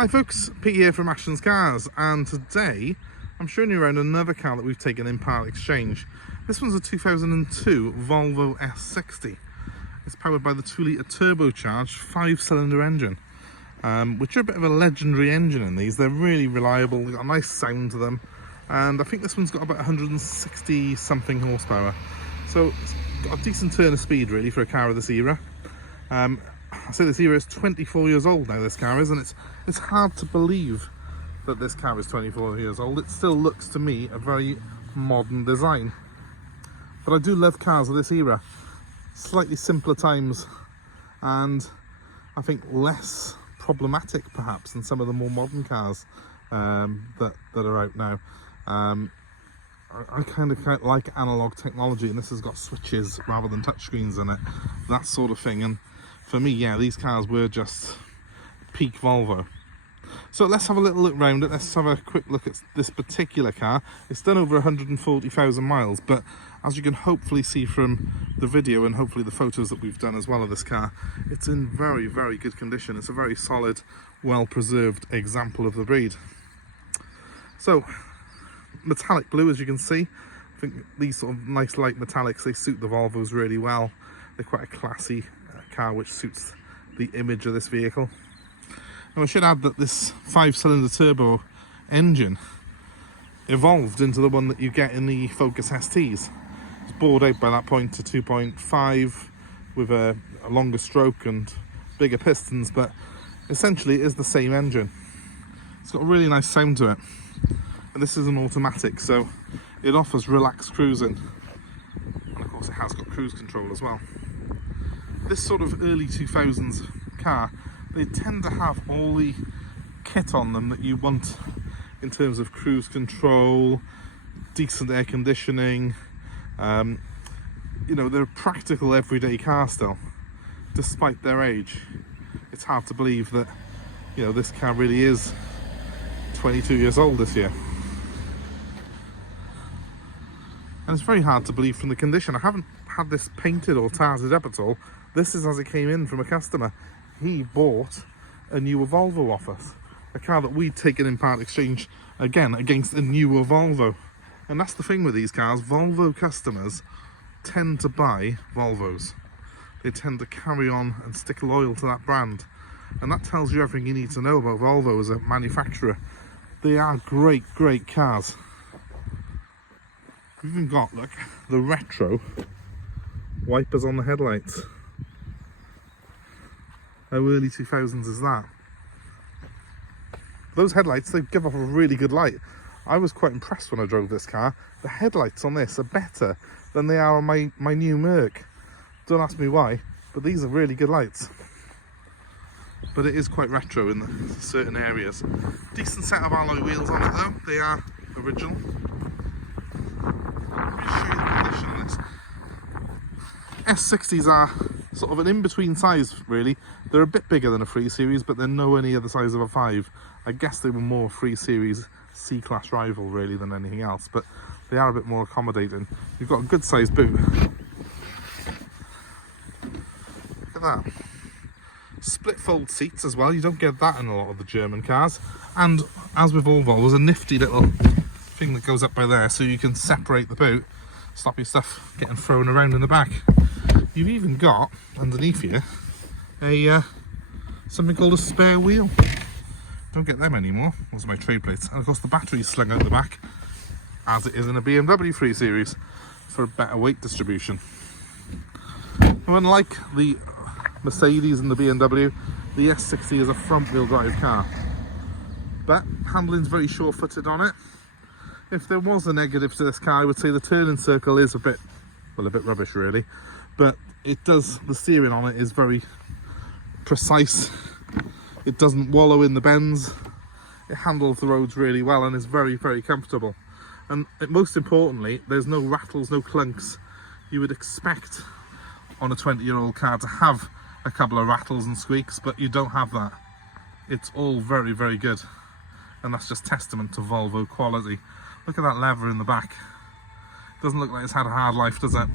Hi folks, Pete here from Ashton's Cars, and today I'm showing you around another car that we've taken in part exchange. This one's a 2002 Volvo S60. It's powered by the 2-litre turbocharged 5-cylinder engine, which are a bit of a legendary engine in these. They're really reliable, they've got a nice sound to them, and I think this one's got about 160 something horsepower. So it's got a decent turn of speed really for a car of this era. I say this era is 24 years old now, this car is, and it's hard to believe that this car is 24 years old. It still looks to me a very modern design. But I do love cars of this era. Slightly simpler times, and I think less problematic perhaps than some of the more modern cars that are out now. I kind of like analog technology, and this has got switches rather than touchscreens in it, that sort of thing. And for me, yeah, these cars were just peak Volvo. So let's have a little look around it. Let's have a quick look at this particular car. It's done over 140,000 miles, but as you can hopefully see from the video and hopefully the photos that we've done as well of this car, it's in very, very good condition. It's a very solid, well-preserved example of the breed. So, metallic blue, as you can see. I think these sort of nice light metallics, they suit the Volvos really well. They're quite a classy car which suits the image of this vehicle. And I should add that this 5-cylinder turbo engine evolved into the one that you get in the Focus STs. It's bored out by that point to 2.5 with a longer stroke and bigger pistons, but essentially it is the same engine. It's got a really nice sound to it, and this is an automatic, so it offers relaxed cruising, and of course it has got cruise control as well. This sort of early 2000s car, they tend to have all the kit on them that you want in terms of cruise control, decent air conditioning. You know, they're a practical everyday car still, despite their age. It's hard to believe that, you know, this car really is 22 years old this year. And it's very hard to believe from the condition. I haven't had this painted or tarted up at all. This is as it came in from a customer. He bought a newer Volvo off us, a car that we'd taken in part exchange again against a newer Volvo. And that's the thing with these cars, Volvo customers tend to buy Volvos. They tend to carry on and stick loyal to that brand, and that tells you everything you need to know about Volvo as a manufacturer. They are great cars. We've even got, look, the retro wipers on the headlights. How early 2000s is that? Those headlights, they give off a really good light. I was quite impressed when I drove this car. The headlights on this are better than they are on my new Merc. Don't ask me why, but these are really good lights. But it is quite retro in certain areas. Decent set of alloy wheels on it though. They are original. Let me show you the condition of this. S60s are sort of an in-between size really. They're a bit bigger than a 3 Series, but they're nowhere near the size of a 5. I guess they were more 3 Series C-Class rival really than anything else, but they are a bit more accommodating. You've got a good sized boot. Look at that. Split fold seats as well. You don't get that in a lot of the German cars. And as with all Volvo, there's a nifty little thing that goes up by there so you can separate the boot, stop your stuff getting thrown around in the back. You've even got underneath here a something called a spare wheel. Don't get them anymore. Those are my trade plates. And of course the battery's slung out the back, as it is in a BMW 3 Series, for a better weight distribution. And unlike the Mercedes and the BMW, the S60 is a front wheel drive car, but handling's very sure-footed on it. If there was a negative to this car, I would say the turning circle is a bit rubbish really, but the steering on it is very precise. It doesn't wallow in the bends. It handles the roads really well and is very comfortable. And most importantly, there's no rattles, no clunks. You would expect on a 20-year-old car to have a couple of rattles and squeaks, but you don't have that. It's all very good, and that's just testament to Volvo quality. Look at that leather in the back. Doesn't look like it's had a hard life, does it?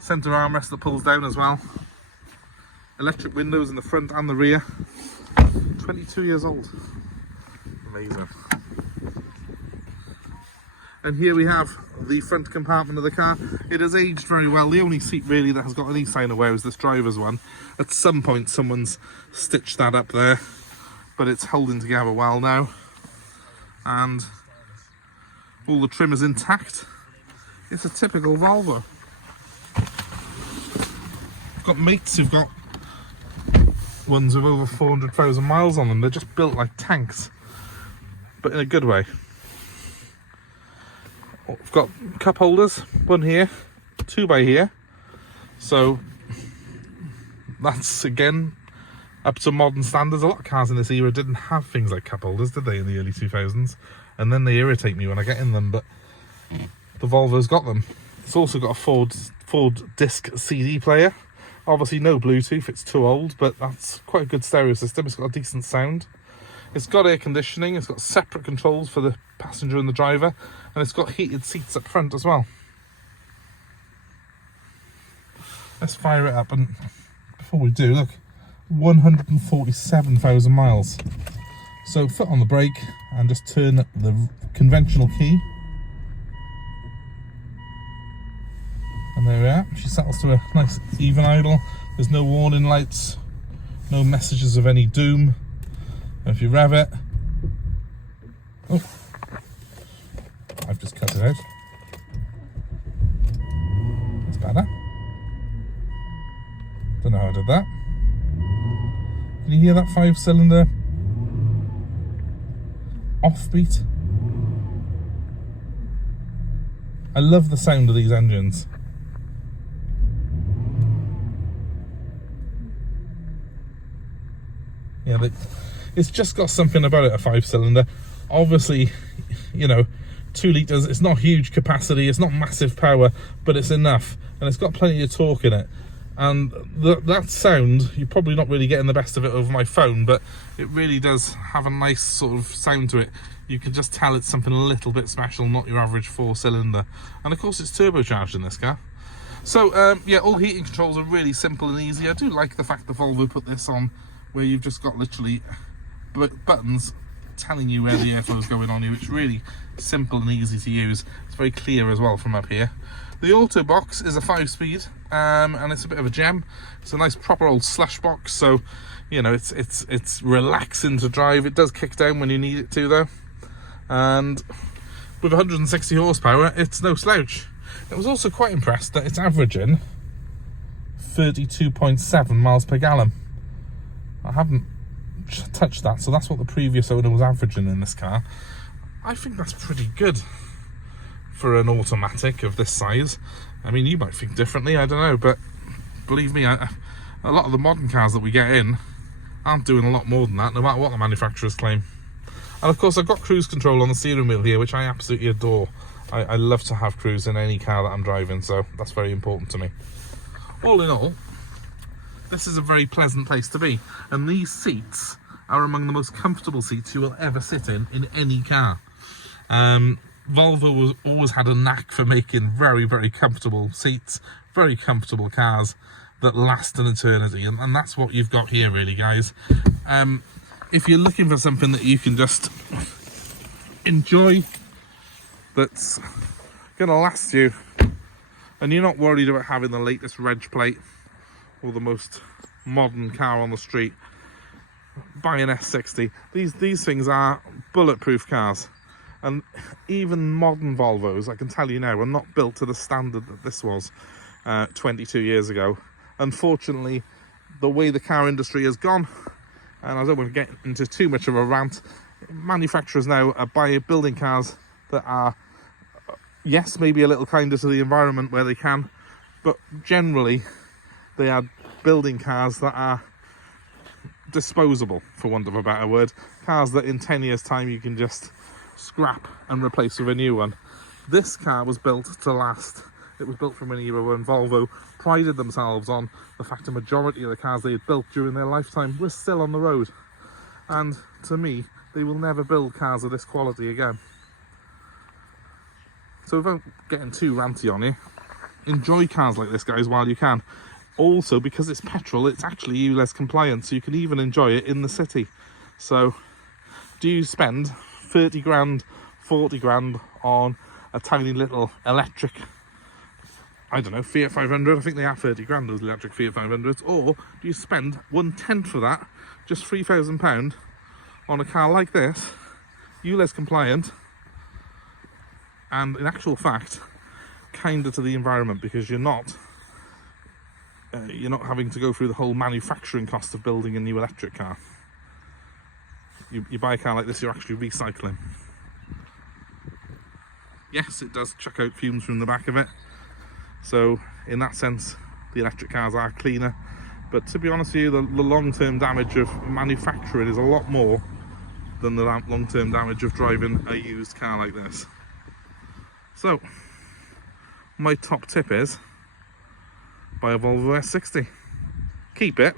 Centre armrest that pulls down as well. Electric windows in the front and the rear. 22 years old. Amazing. And here we have the front compartment of the car. It has aged very well. The only seat really that has got any sign of wear is this driver's one. At some point someone's stitched that up there, but it's holding together well now. And all the trim is intact. It's a typical Volvo. I've got mates who've got ones with over 400,000 miles on them. They're just built like tanks, but in a good way. I've got cup holders, one here, two by here, so that's again up to modern standards. A lot of cars in this era didn't have things like cup holders, did they, in the early 2000s? And then they irritate me when I get in them, but the Volvo's got them. It's also got a Ford disc CD player. Obviously no Bluetooth, it's too old, but that's quite a good stereo system. It's got a decent sound. It's got air conditioning, it's got separate controls for the passenger and the driver, and it's got heated seats up front as well. Let's fire it up, and before we do, look, 147,000 miles. So foot on the brake and just turn the conventional key. And there we are, she settles to a nice even idle. There's no warning lights, no messages of any doom. And if you rev it, oh, I've just cut it out. That's better. Don't know how I did that. Can you hear that 5-cylinder offbeat? I love the sound of these engines. Yeah, it's just got something about it, a 5-cylinder. Obviously, you know, 2 litres, it's not huge capacity, it's not massive power, but it's enough. And it's got plenty of torque in it. And that sound, you're probably not really getting the best of it over my phone, but it really does have a nice sort of sound to it. You can just tell it's something a little bit special, not your average 4-cylinder. And of course it's turbocharged in this car. So, yeah, all heating controls are really simple and easy. I do like the fact that Volvo put this on where you've just got literally buttons telling you where the airflow is going on you. It's really simple and easy to use. It's very clear as well from up here. The auto box is a 5-speed, and it's a bit of a gem. It's a nice proper old slush box, so you know it's relaxing to drive. It does kick down when you need it to though, and with 160 horsepower, it's no slouch. I was also quite impressed that it's averaging 32.7 miles per gallon. I haven't touched that, so that's what the previous owner was averaging in this car. I think that's pretty good for an automatic of this size. I mean, you might think differently, I don't know, but believe me, a lot of the modern cars that we get in aren't doing a lot more than that, no matter what the manufacturers claim. And of course, I've got cruise control on the steering wheel here, which I absolutely adore. I love to have cruise in any car that I'm driving, so that's very important to me. All in all, this is a very pleasant place to be, and these seats are among the most comfortable seats you will ever sit in any car. Volvo always had a knack for making very, very comfortable seats, very comfortable cars that last an eternity, and that's what you've got here really, guys. If you're looking for something that you can just enjoy, that's gonna last you, and you're not worried about having the latest reg plate or the most modern car on the street, buy an S60. These things are bulletproof cars, and even modern Volvos, I can tell you now, are not built to the standard that this was 22 years ago. Unfortunately, the way the car industry has gone, and I don't want to get into too much of a rant, manufacturers now are building cars that are, yes, maybe a little kinder to the environment where they can, but generally they are building cars that are disposable, for want of a better word. Cars that in 10 years time you can just scrap and replace with a new one. This car was built to last. It was built from an era when Volvo prided themselves on the fact the majority of the cars they had built during their lifetime were still on the road. And to me, they will never build cars of this quality again. So without getting too ranty on you, enjoy cars like this, guys, while you can. Also, because it's petrol, it's actually ULEZ compliant, so you can even enjoy it in the city. So do you spend 30 grand, 40 grand on a tiny little electric, I don't know, Fiat 500? I think they are 30 grand, those electric Fiat 500s. Or do you spend 1/10 of that, just £3,000, on a car like this, ULEZ compliant, and in actual fact, kinder to the environment, because you're not having to go through the whole manufacturing cost of building a new electric car. You buy a car like this, you're actually recycling. Yes, it does chuck out fumes from the back of it, so in that sense the electric cars are cleaner, but to be honest with you, the long-term damage of manufacturing is a lot more than the long-term damage of driving a used car like this. So my top tip is buy a Volvo S60. Keep it,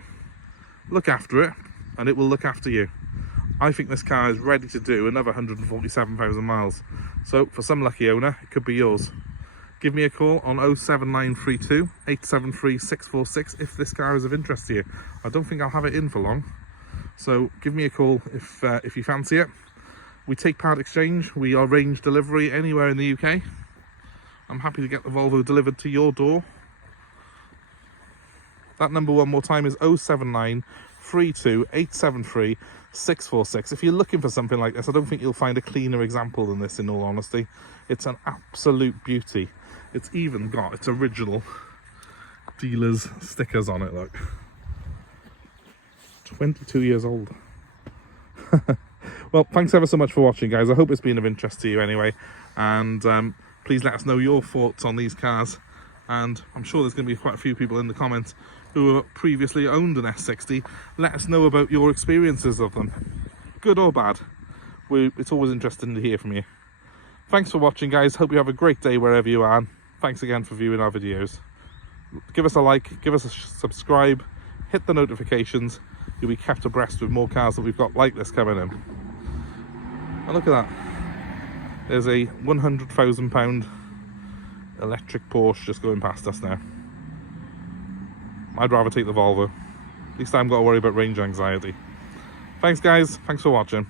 look after it, and it will look after you. I think this car is ready to do another 147,000 miles. So for some lucky owner, it could be yours. Give me a call on 07932 873 646 if this car is of interest to you. I don't think I'll have it in for long, so give me a call if you fancy it. We take part exchange, we arrange delivery anywhere in the UK. I'm happy to get the Volvo delivered to your door. That number one more time is 07932 873 646. If you're looking for something like this, I don't think you'll find a cleaner example than this, in all honesty. It's an absolute beauty. It's even got its original dealer's stickers on it, look. 22 years old. Well, thanks ever so much for watching, guys. I hope it's been of interest to you anyway, and please let us know your thoughts on these cars, and I'm sure there's going to be quite a few people in the comments who have previously owned an S60. Let us know about your experiences of them, good or bad. It's always interesting to hear from you. Thanks for watching, guys. Hope you have a great day wherever you are. Thanks again for viewing our videos. Give us a like, give us a subscribe, hit the notifications. You'll be kept abreast with more cars that we've got like this coming in. And look at that, there's a £100,000 electric Porsche just going past us now. I'd rather take the Volvo. At least I haven't got to worry about range anxiety. Thanks, guys. Thanks for watching.